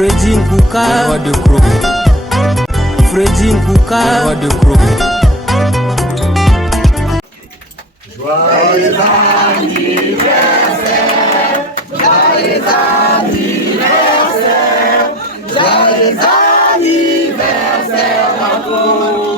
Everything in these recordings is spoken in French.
Freddy Nkouka, roi de Kro. Freddy Nkouka, roi de Kro. Joyeux anniversaire, joyeux anniversaire, joyeux anniversaire à vous.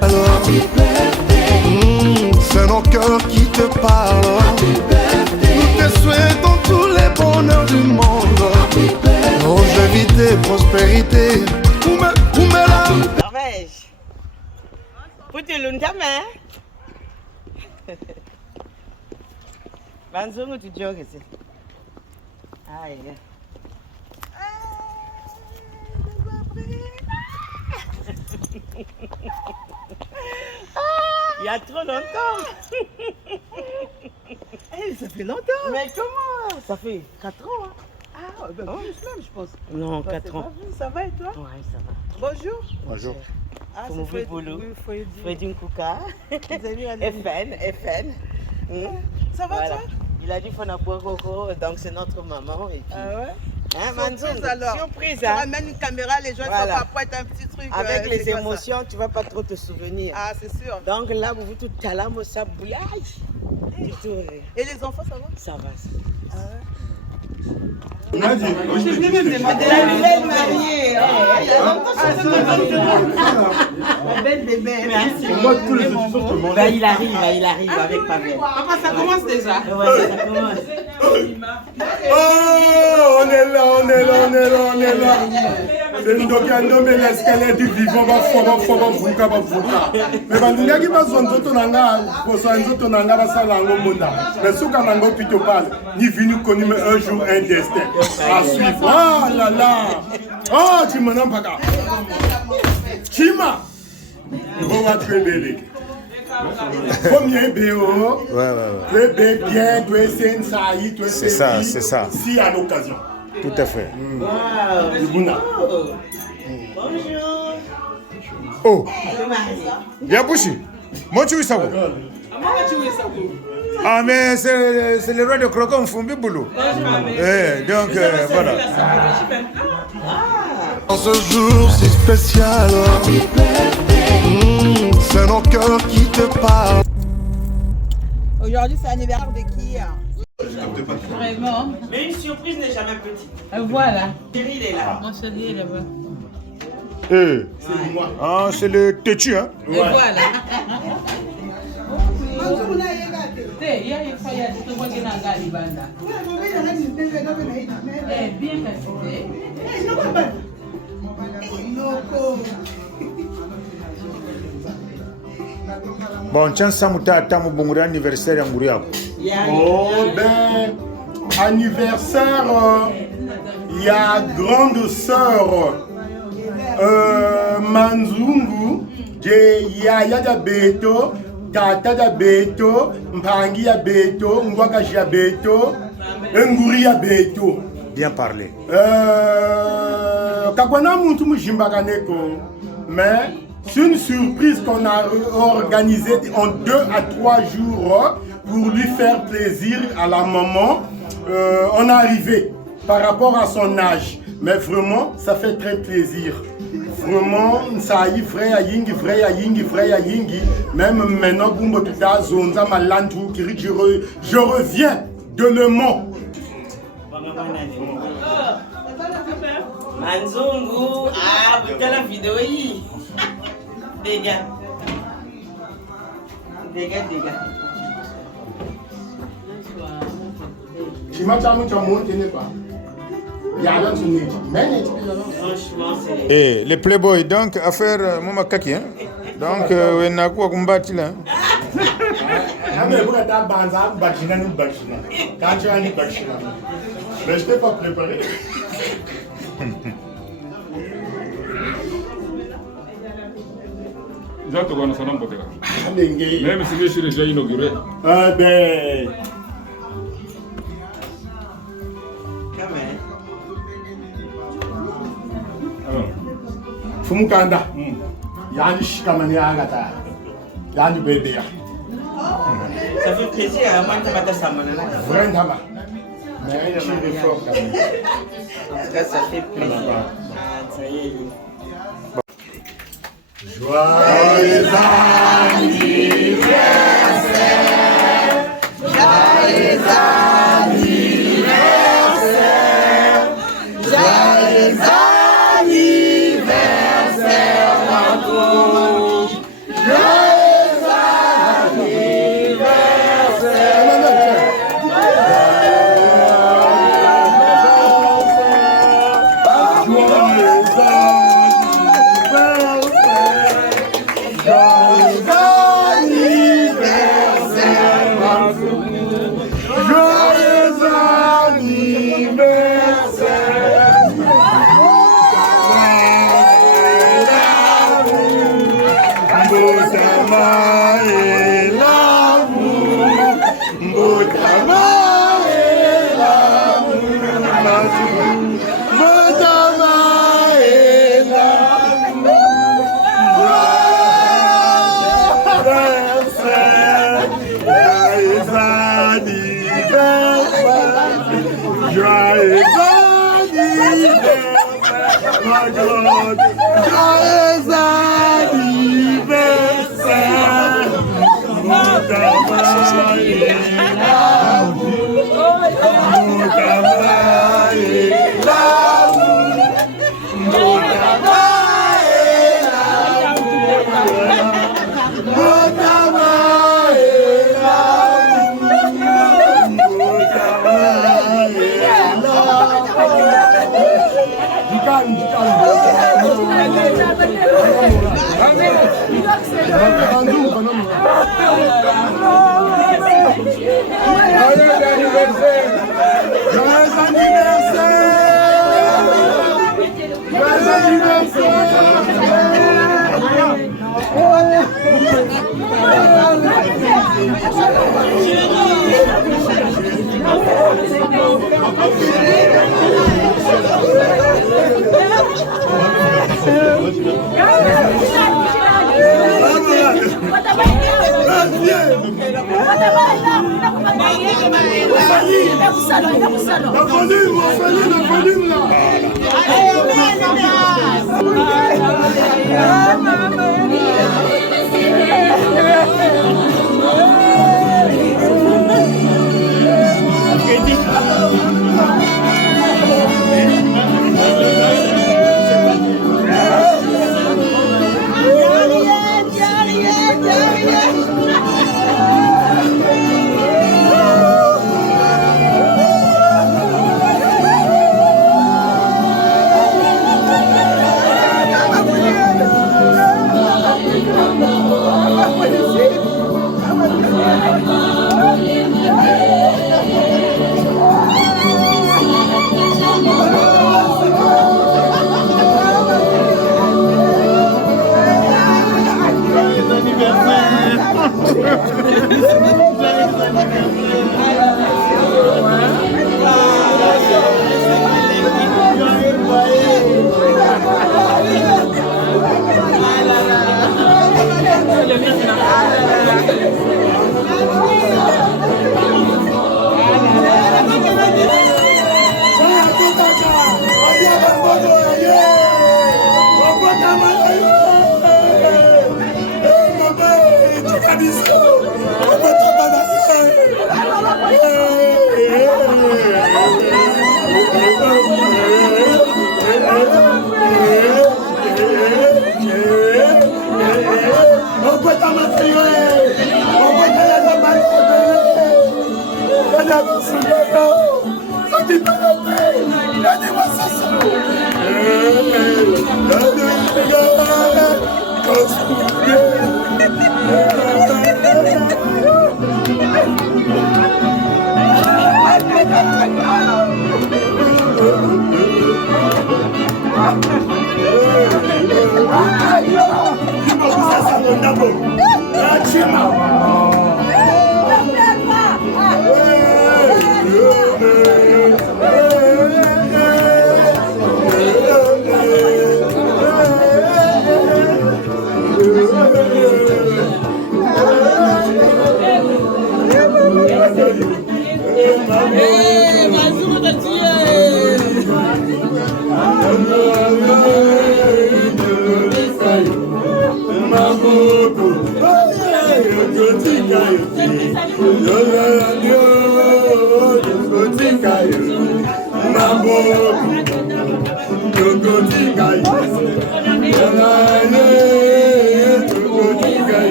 Alors, c'est nos cœurs qui te parlent. Nous te souhaitons tous les bonheurs du monde. Longévité, prospérité. Norvège. Putih luntama. Banzungu tu jogue sih. Aïe. Il y a trop longtemps. Ça fait longtemps. Mais comment? Ça fait 4 ans. Hein. Ah, ben plus même, je pense. Non, 4 ans. Ça va et toi? Ouais, ça va. Bonjour. Bonjour. Ah, Comment c'est vous boulot? Freddy. Freddy Nkouka. FN. Ça va Voilà. toi? Il a dit Fonapoué Coco, donc c'est notre maman. Et puis... Ah ouais? Hein, Surprise Manzungu, alors. surprise, Tu hein? ramènes une caméra, les gens Voilà. ne savent pas être un petit truc. Avec les c'est quoi ça? émotions, tu vas pas trop te souvenir. Ah, c'est sûr. Donc là, vous tout à l'heure, ça bouillage. Du tout, Et les enfants, ça va? ça va. Ah ouais? La nouvelle mariée. La belle bébé. Merci. Il arrive avec Pavel. Papa, ça commence déjà. Ouais, ça commence. Oh, on est là. C'est une docando, mais l'escalier du vivant va fouka. Mais bandinga qui va zonzo tonanga, pour zonzo tonanga va salango monda. Mais souka nango plutôt parle, ni venu connu mais un jour un destin à suivre. Oh là là. Oh, tu m'en as pas. Chima. On va très belle. Combien BO? Ouais. Bien, tu es saï, tu es C'est ça. Si à l'occasion. Tout à fait. Bonjour. Oh, Le marié. Yabouchi, moi tu veux ça? Ah, mais c'est le roi de Crocon Fumbi Boulou. Donc voilà. En ce jour si spécial, c'est nos cœurs qui te parlent. Aujourd'hui, c'est l'anniversaire de qui? Vraiment. Mais une surprise n'est jamais petite. Voilà. Chérie, il est là. Mon chéri est là-bas. C'est moi. Ah, c'est le têtu, hein? Et voilà. Il y a une fois, il y a tout le monde qui n'a pas de banda. Bien cassé. Bon, tiens, ça m'a été mon bon anniversaire en Gouria. Oh ben, anniversaire, il y a grande sœur Manzungu, Yaya da Beto, Tata da Beto, Mpangi ya Beto, Ngwakashi ya Beto, Nguri ya Beto. Bien parlé. Kakwana muntu mujimba neko, mais c'est une surprise qu'on a organisée en 2 à 3 jours pour lui faire plaisir à la maman. On est arrivé par rapport à son âge, mais vraiment ça fait très plaisir. Vraiment, ça a vrai à yingi, même maintenant, je reviens de Le Mans. Manzungu, vous avez la vidéo ici. Dégâts. Franchement, c'est... Et les Playboy, donc, affaire Mama Kaki, hein? Donc, on a quoi combattre là? Mais je t'ai pas préparé. Zato kwa nasana mboteka. Ndenge. Même si je suis déjà inauguré. Ah ben. Fumukanda. Yani shikamani agata. Yani bébé. Ça fait plaisir à moi de mettre ça mon là. Vraiment. Mais je suis fort. En tout cas, ça fait plaisir. Ça y est. Joyeux anniversaire. Joyeux anniversaire. Joyeux anniversaire à vous. Joyeux anniversaire.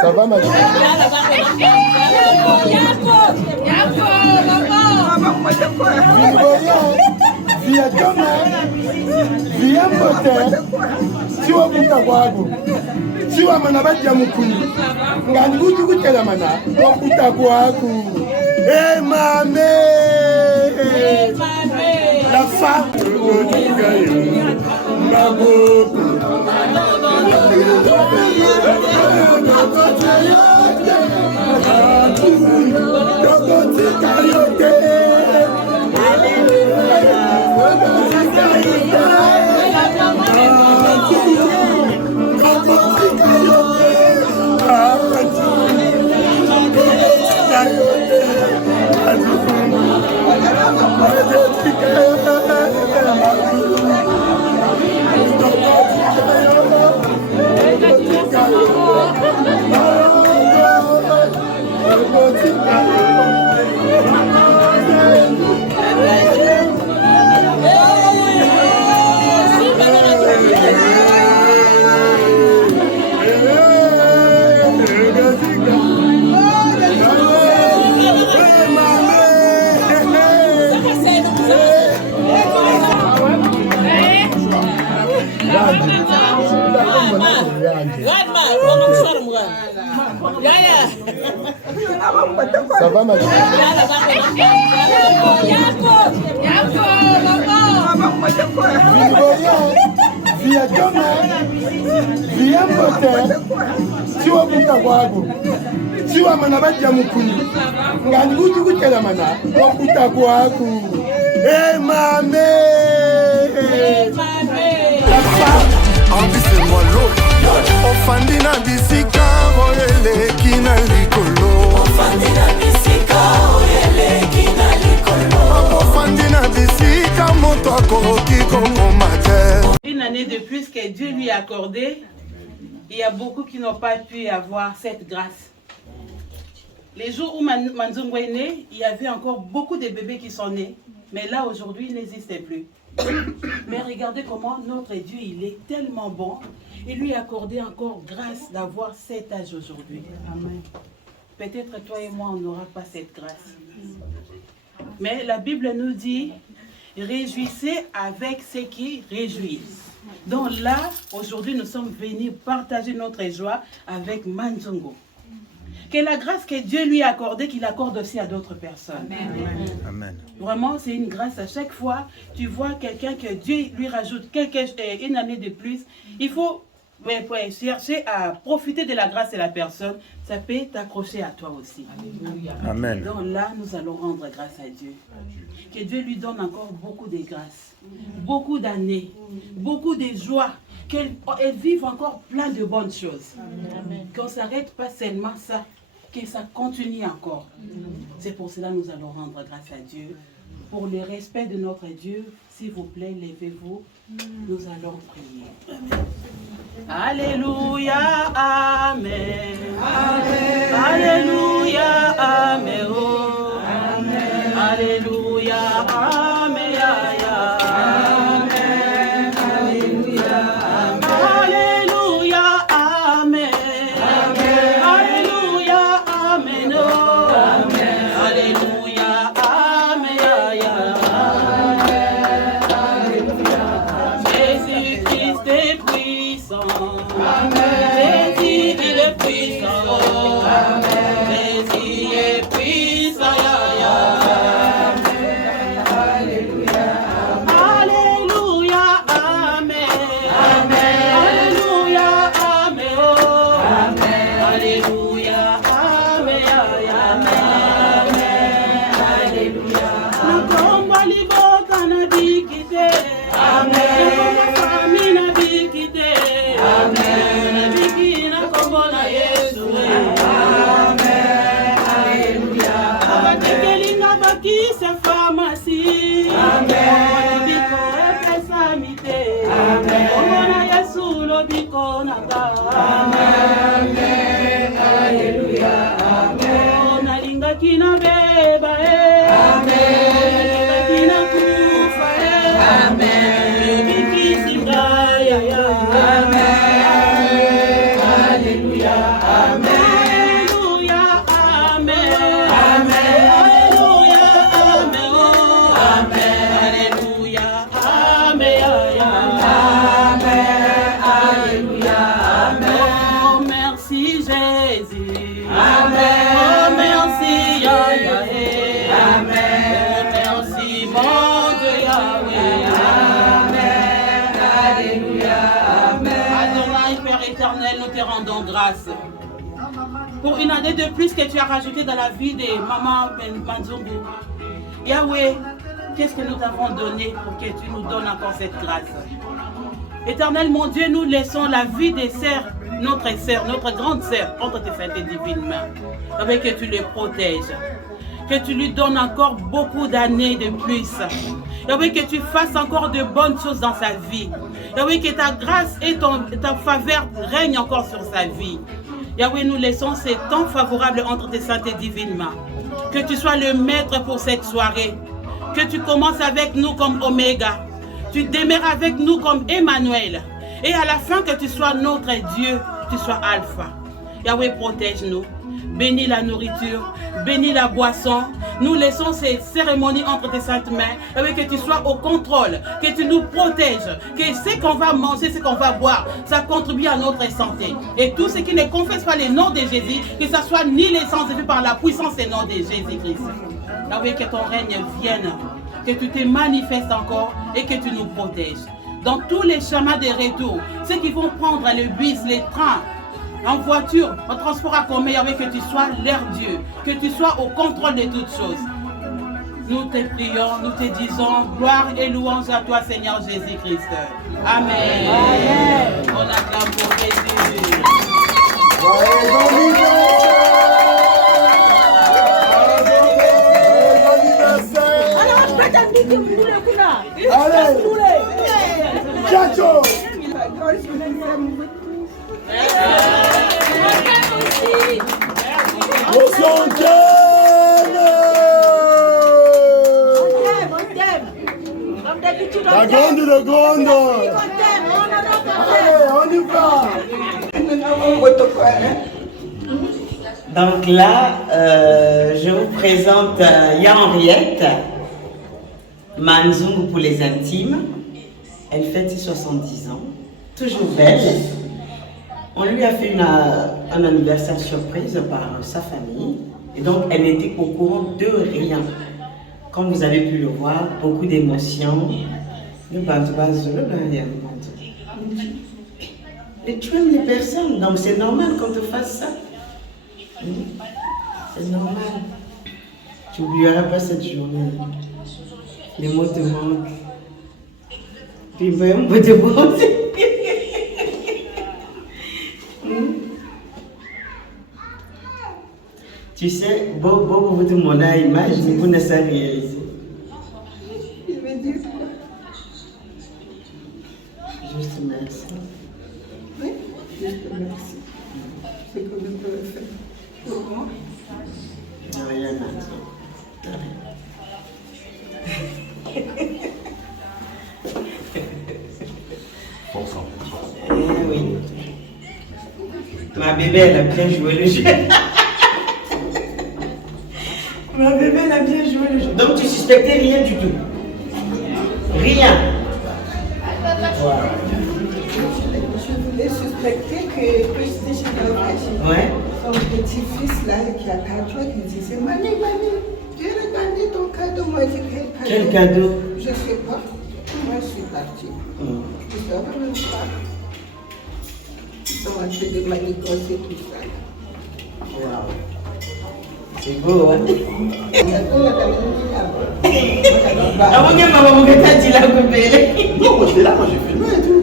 Ça va, ma chérie? La femme Ça va, ma chérie? Ambise-moi l'eau ofandi na bisika oyeleki na likolo ofandi na bisika moto akoki kokoma te. Une année de plus que Dieu lui a accordé, il y a beaucoup qui n'ont pas pu avoir cette grâce. Les jours où Manzongo est né, il y avait encore beaucoup de bébés qui sont nés, mais là aujourd'hui il n'existait plus. Mais regardez comment notre Dieu, il est tellement bon. Il lui a accordé encore grâce d'avoir cet âge aujourd'hui. Amen. Peut-être toi et moi, on n'aura pas cette grâce. Mais la Bible nous dit, réjouissez avec ceux qui réjouissent. Donc là, aujourd'hui, nous sommes venus partager notre joie avec Manzongo. Que la grâce que Dieu lui a accordée, qu'il accorde aussi à d'autres personnes. Amen. Amen. Vraiment, c'est une grâce à chaque fois. Tu vois quelqu'un que Dieu lui rajoute une année de plus. Il faut chercher à profiter de la grâce de la personne. Ça peut t'accrocher à toi aussi. Amen. Donc là, nous allons rendre grâce à Dieu. Que Dieu lui donne encore beaucoup de grâce, beaucoup d'années, beaucoup de joie. Qu'elle vive encore plein de bonnes choses. Qu'on ne s'arrête pas seulement ça, que ça continue encore. C'est pour cela que nous allons rendre grâce à Dieu. Pour le respect de notre Dieu, s'il vous plaît, levez-vous. Nous allons prier. Alléluia, Amen. Amen. Alléluia, Amen. Oh. Amen. Alléluia, Amen. bakisa pharmacie. Amen. Biko epesamite. Amen. Omona Yesu lobiko nanga. Amen. Alléluia. Amen. Nalinga kina beba. Amen. Nalinga kina kufa. Amen. Bikisinga ya ya. Amen. Alléluia. Amen. Nous te rendons grâce pour une année de plus que tu as rajouté dans la vie de Maman Manzungu. Yahweh, qu'est-ce que nous t'avons donné pour que tu nous donnes encore cette grâce? Éternel, mon Dieu, nous laissons la vie des sœurs, notre grande sœur, entre tes saintes et divines mains, avec que tu les protèges, que tu lui donnes encore beaucoup d'années de plus. Yahweh, que tu fasses encore de bonnes choses dans sa vie. Yahweh, que ta grâce et ta faveur règnent encore sur sa vie. Yahweh, nous laissons ces temps favorables entre tes saintes et divines mains. Que tu sois le maître pour cette soirée. Que tu commences avec nous comme Oméga. Tu démarres avec nous comme Emmanuel. Et à la fin, que tu sois notre Dieu, tu sois Alpha. Yahweh, protège-nous. Bénis la nourriture, bénis la boisson. Nous laissons ces cérémonies entre tes saintes mains. Avec que tu sois au contrôle, que tu nous protèges, que ce qu'on va manger, ce qu'on va boire, ça contribue à notre santé. Et tous ceux qui ne confessent pas le nom de Jésus, que ce soit ni l'essence et par la puissance et le nom de Jésus-Christ. Yahweh, que ton règne vienne, que tu te manifestes encore et que tu nous protèges. Dans tous les chemins de retour, ceux qui vont prendre le bus, les trains, en voiture, en transport à commun, avec que tu sois leur Dieu, que tu sois au contrôle de toutes choses. Nous te prions, nous te disons gloire et louange à toi, Seigneur Jésus-Christ. Amen. Amen. On acclame pour Jésus. La grande. Allez, on y va. Donc là, je vous présente Henriette Manzungu pour les intimes. Elle fête ses 70 ans, toujours belle. On lui a fait un anniversaire surprise par sa famille. Et donc, elle n'était au courant de rien. Comme vous avez pu le voir, beaucoup d'émotions. Et tu aimes les personnes, donc c'est normal qu'on te fasse ça. C'est normal. Tu n'oublieras pas cette journée. Les mots te manquent. Puis même, on peut te penser. Tu sais, beaucoup de mon image, mais vous ne savez rien. Juste merci. Oui, juste merci. C'est que je peux le faire. Pour moi. Rien à dire. Oui. Ma bébé, elle a bien joué le jeu. Ma bébé, elle a bien joué le jeu. Donc tu suspectais rien du tout? Rien. Wow. Je voulais suspecter que j'étais chez le ouais. Son petit-fils là qui a 4 ans qui disait Mani, j'ai regardé ton cadeau. Moi, j'ai dit quel cadeau? Quel cadeau? Je ne sais pas. Moi, je suis partie. Je ne savais même pas. Ils ont acheté des manigances et tout ça. Wow. C'est beau, hein? Avant que maman me dit la coupée. Non, moi j'étais là, moi j'ai filmé et tout.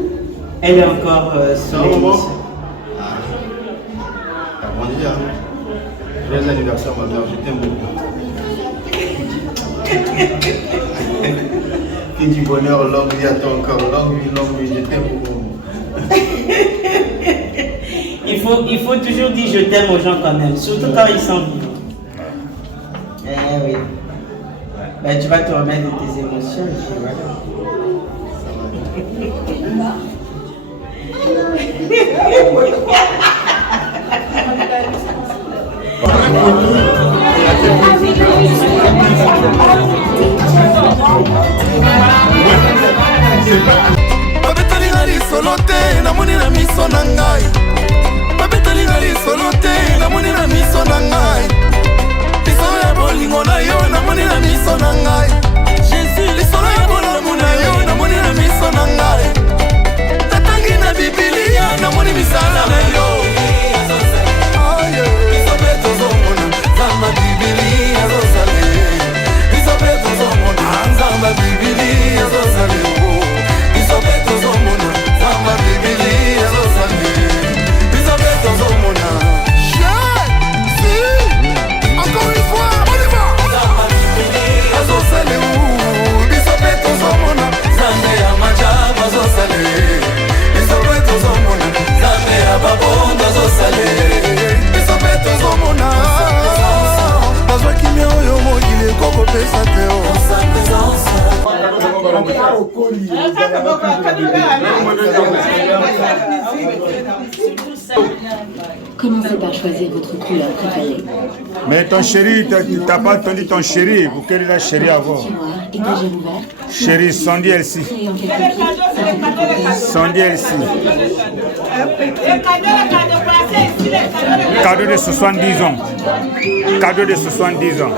Elle est encore sur les Bon dia. Joyeux anniversaire ma mère, je t'aime beaucoup. Que du bonheur, longue vie à ton corps, longue vie, je t'aime beaucoup. Il faut toujours dire je t'aime aux gens quand même, surtout quand ils sont vivants. Eh oui. Ben, tu vas te remettre de tes émotions, et puis voilà. Babetalinga lisolo te namoni na miso na ngai. Babetalinga lisolo te namoni na miso na ngai. Lisolo ya bolingo na yo namoni na miso na ngai. Jésus lisolo ya bolingo na yo namoni na miso na ngai. Tatangi na Biblia namoni misala na yo. Bisope tozomona nzamba Biblia azozale. Bisope tozomona nzamba Biblia azozale. Bisope tozomona nzamba Biblia azozale. Bisope tozomona. Encore une fois, on y va. Nzamba Biblia azozale. Bisope tozomona nzambe ya majaba azozale. Bisope tozomona nzambe ya babondo azozale. Bisope tozomona bazwaki oyo mokili ekokopesa te o. Commencez par choisir votre couleur préférée. Mais ton chéri, t'as pas entendu ton chéri? Pour quelle est la chérie avant? Étagère ouverte. Chéri, Sandy Elsie. Sandy Elsie. Cadeau de 70 ans. Cadeau de 70 ans.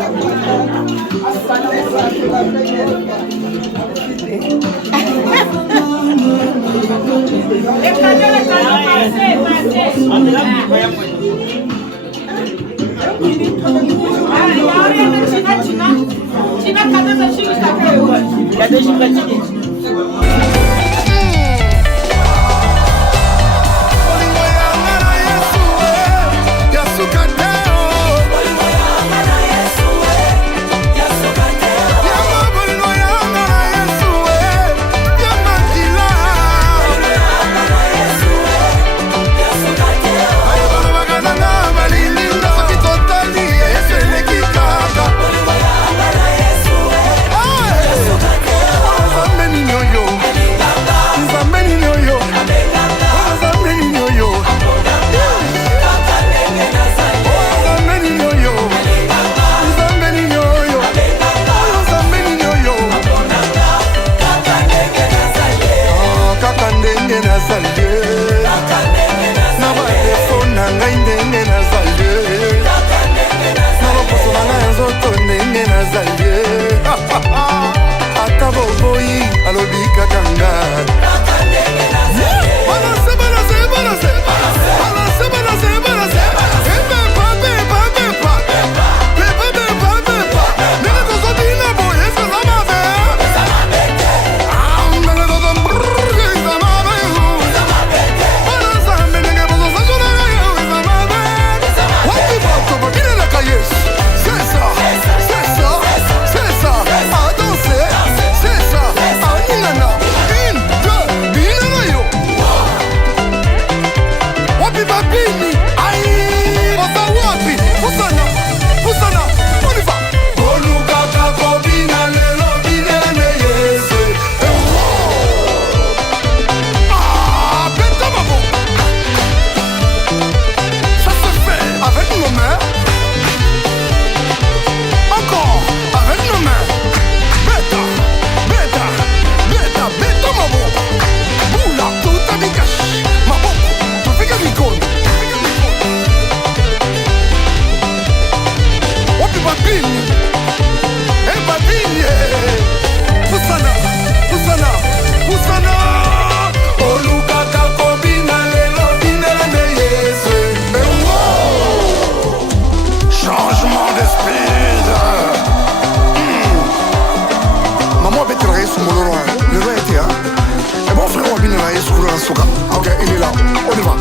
Ok, il est là, on y va.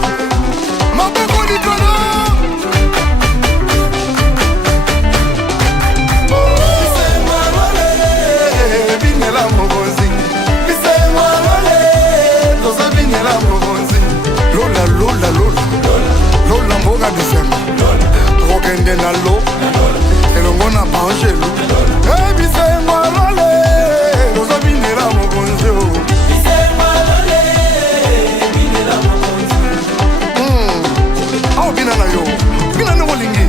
Maboko Nicolas. C'est Marolé. na December rokende na lo elongo na Angelo bisengo lole tozobinela mokonzi awo bina na yo bina ne kolingi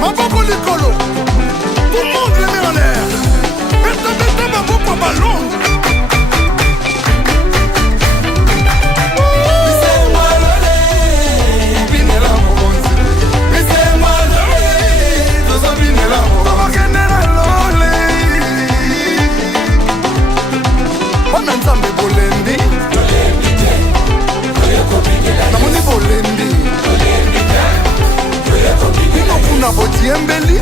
maboko likolo tout le monde les met en l'air beta maboko ballon wana nzambe bolembi namoni bolembi inokuna botiembeli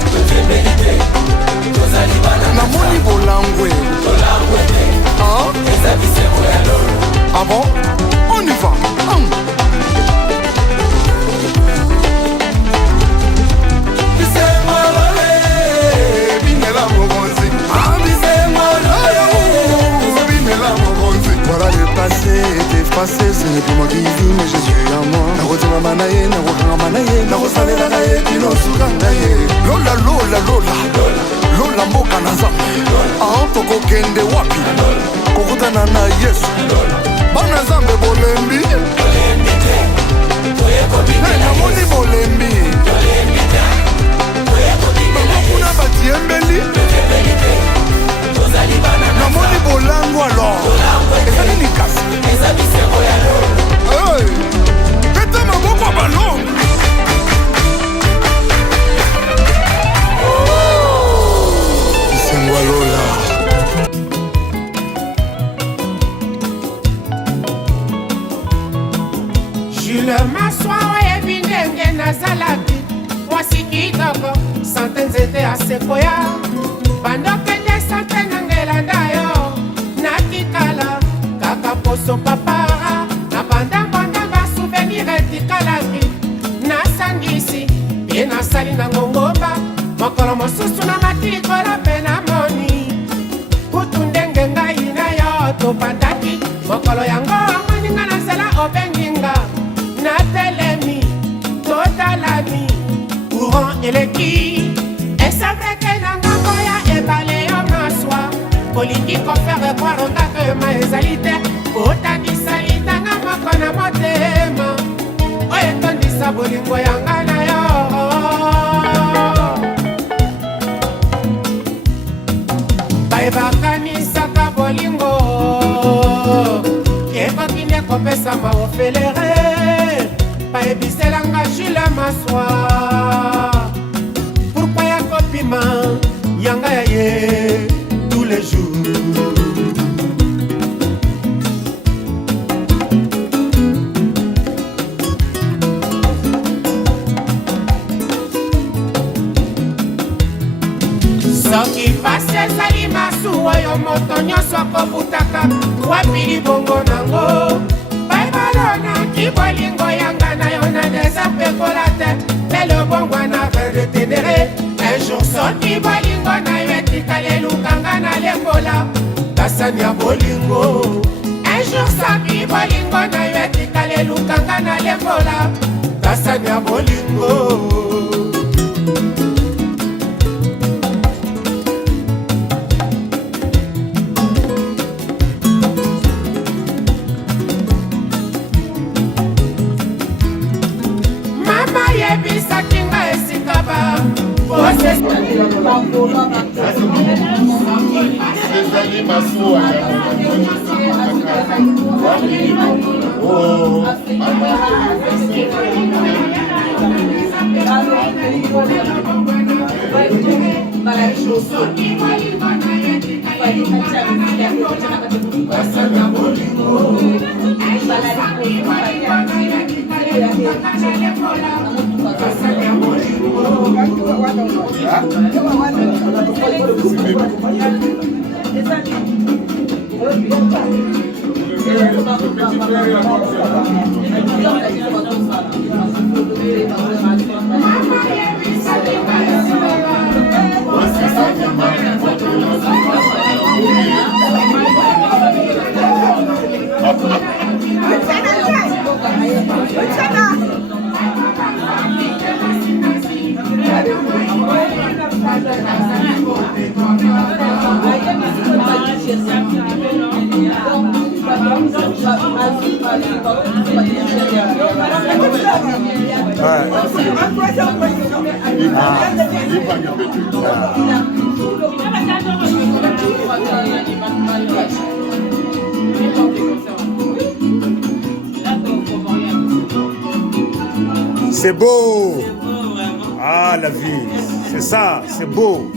namoni bolangwe ah bon on y va voilà le passé est effacé, ce n'est plus moi qui vis mais Jésus à moi. Narotima manaye, narokanga manaye, narosalela naye, bino sukanga ye. Lola lola lola, lola mboka na nzambe. Toko kende wapi, kokutana na Yesu. Bana nzambe bolembi, namoni bolembi. Kuna batiembeli, namoni bolango alors. ezali likasi peta maboko ya balon isengwa lola Jules Maswa oyebi ndenge nazalaki mwasi kitoko sante nzete asekoya bandokende sante nangelanda yo natikala kaka poso papara na bandambanda basouvenir etikalaki nasangisi ye nasali na ngongomba mokolo mosusu na matikola mpe na moni kutu ndenge ngai na yo topandaki mokolo yango amoninga na nzela obenginga natelemi totalani courant eleki esabreke na ngambo ya ebale yo maswa kolingi kofere kwaronga kema ezali te otandisa litanga moko na motema oyo etondisa bolingo yanga na yo bayebakanisaka bolingo ekoki nde kopesama ofelere bayebiselanga Jules Maswa pourkui ya kopima yanga ya ye tous les jours soki pasi ezali masuwa oyo moto nyonso akobutaka wapi libongo nango bayebalonaki bolingo yanga na yo na desapekola te lelo bongwa na redetenere un jour soki bolingo na yo etikali elukanga na lembola kasani ya bolingo un jour soki bolingo na yo etikali elukanga na lembola kasani ya bolingo yebisaki nga esika ba ezali masuwa Mama, C'est beau. Ah, la vie. C'est ça, c'est beau.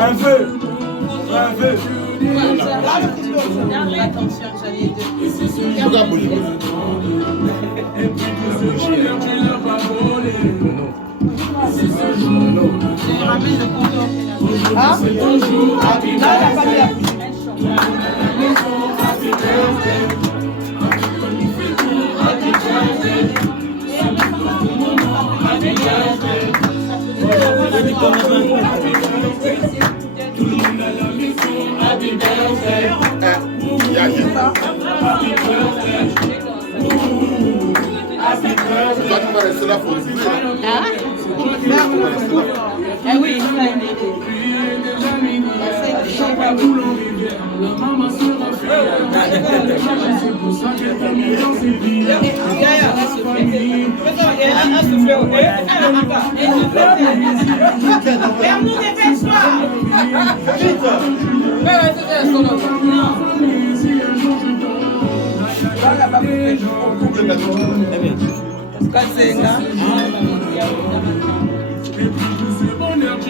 Un feu. Attention, j'en ai Toi, tu vas rester là pour le Ah oui,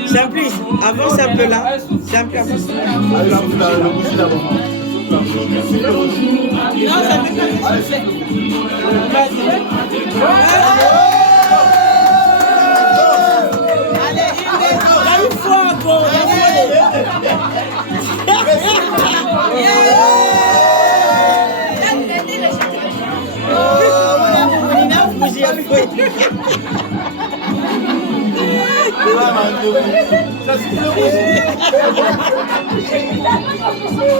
Simplice, avance un peu là. Simple, avance. non, ça fait pas allez, une fois encore.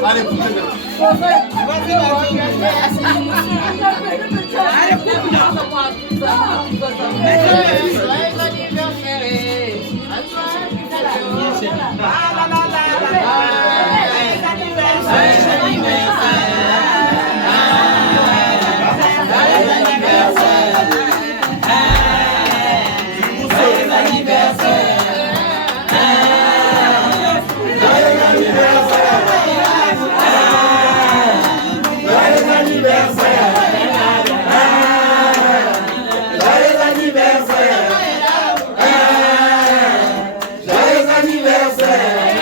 Allez, Joyeux anniversaire.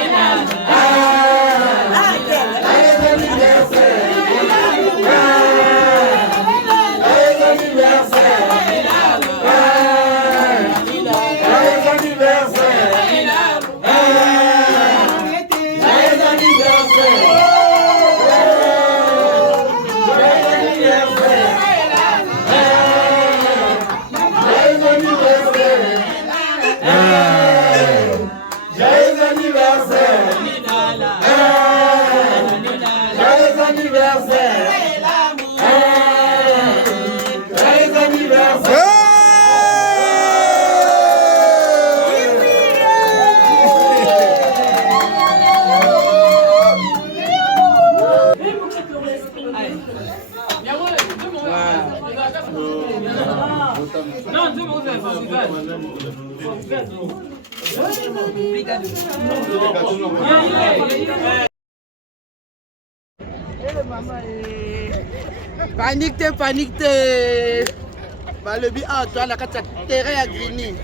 Panique te. Balobi toi la kata terrain à Grigny.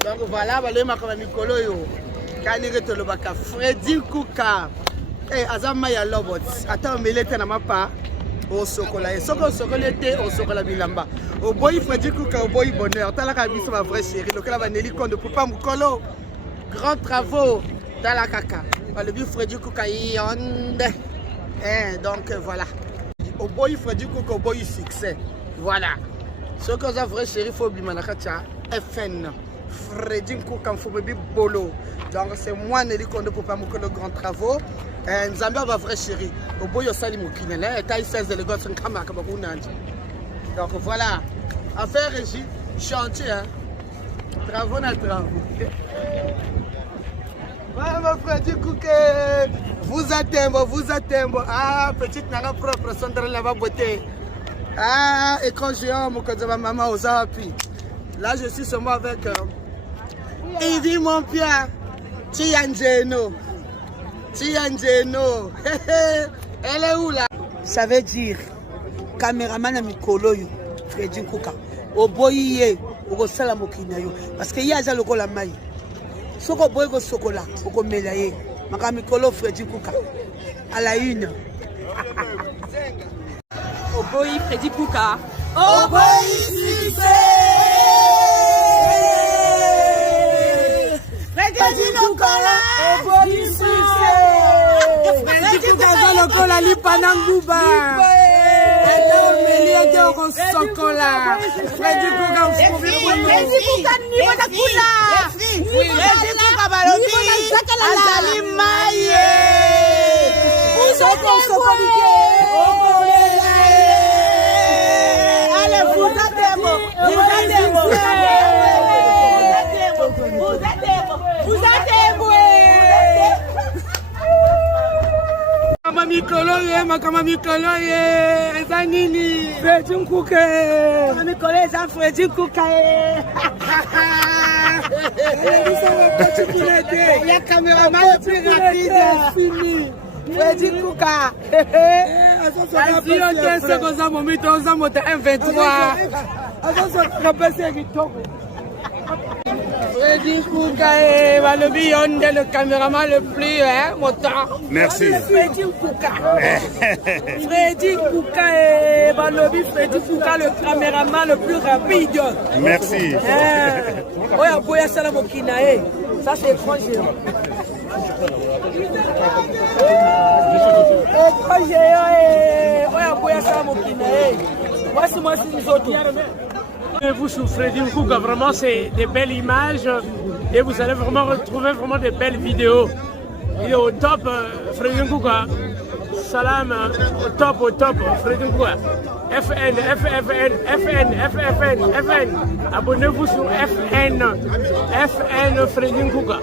Donc voilà, balobi makama mikolo yo. Kanire to lobaka Freddy Kuka. Azama ya lobot. Ata melete na mapa. O sokola. Soko sokolete o sokola bilamba. O boy Freddy Kuka, o boy bonheur. Tala ka biso ma vraie chérie. Lokola ba Nelly Kondo Papa Mukolo. Grands travaux dans la caca. Balobi Freddy Kuka yonde. Donc voilà. Au boy Freddy Kuka, au boy succès. Voilà. Ce que vous avez chéri, il faut oublier FN. Freddy Kuka, faut oublier Bolo. Donc c'est moi, Nelly Kondo Papa Mukolo, grand travaux. Zambia va vrai chéri. Au boy Osali Mukine. Là, taille 16 de l'égard, c'est un camarade. Donc voilà. Affaire régie, chantier. Travaux na travaux. Voilà, Freddy Kuka. Vous attendez. Ah, petite nana propre, Sandra la beauté. Ah, écran géant, mon cousin, maman aux appuis. Là, je suis seulement avec Yves mon Pierre. Tianjeno. Elle est où là? Ça veut dire, caméraman à Mikolo, Freddy Kuka. Au boye, au salamokinayo. Parce qu'il y a déjà le gola maï. Soko boy go sokola, au melaye. Makamikolo Freddy Kuka. À la une. Au boy Freddy Kuka. Au boy succès. Freddy Kuka. Au boy succès. Freddy Kuka lokola lipananguba. Ete au sokola. Freddy Kuka Freddy Kuka niveau de couleur. Freddy Kuka balobi. Azali maye. Vous Makama mikolo ye, eza nini? Freddy Kuka. Makama mikolo eza Freddy Kuka ye. Le caméraman le plus rapide fini. Freddy Kuka. Vas-y, on tient ce qu'on a mon mythe, on a monté M23. Freddy Kuka, Balobi Yonde, le caméraman le plus moteur. Merci. Freddy Kuka. Freddy Kuka, Balobi Freddy Kuka, le caméraman le plus rapide. Merci. Oya boya sala mokina ça c'est étranger. Oya boya sala mokina moi c'est nous autres. Vous sur Freddy Kuka, vraiment c'est des belles images et vous allez vraiment retrouver vraiment des belles vidéos. Il est au top, Freddy Kuka. Salam, au top, Freddy Kuka. FN. Abonnez-vous sur FN Freddy Kuka.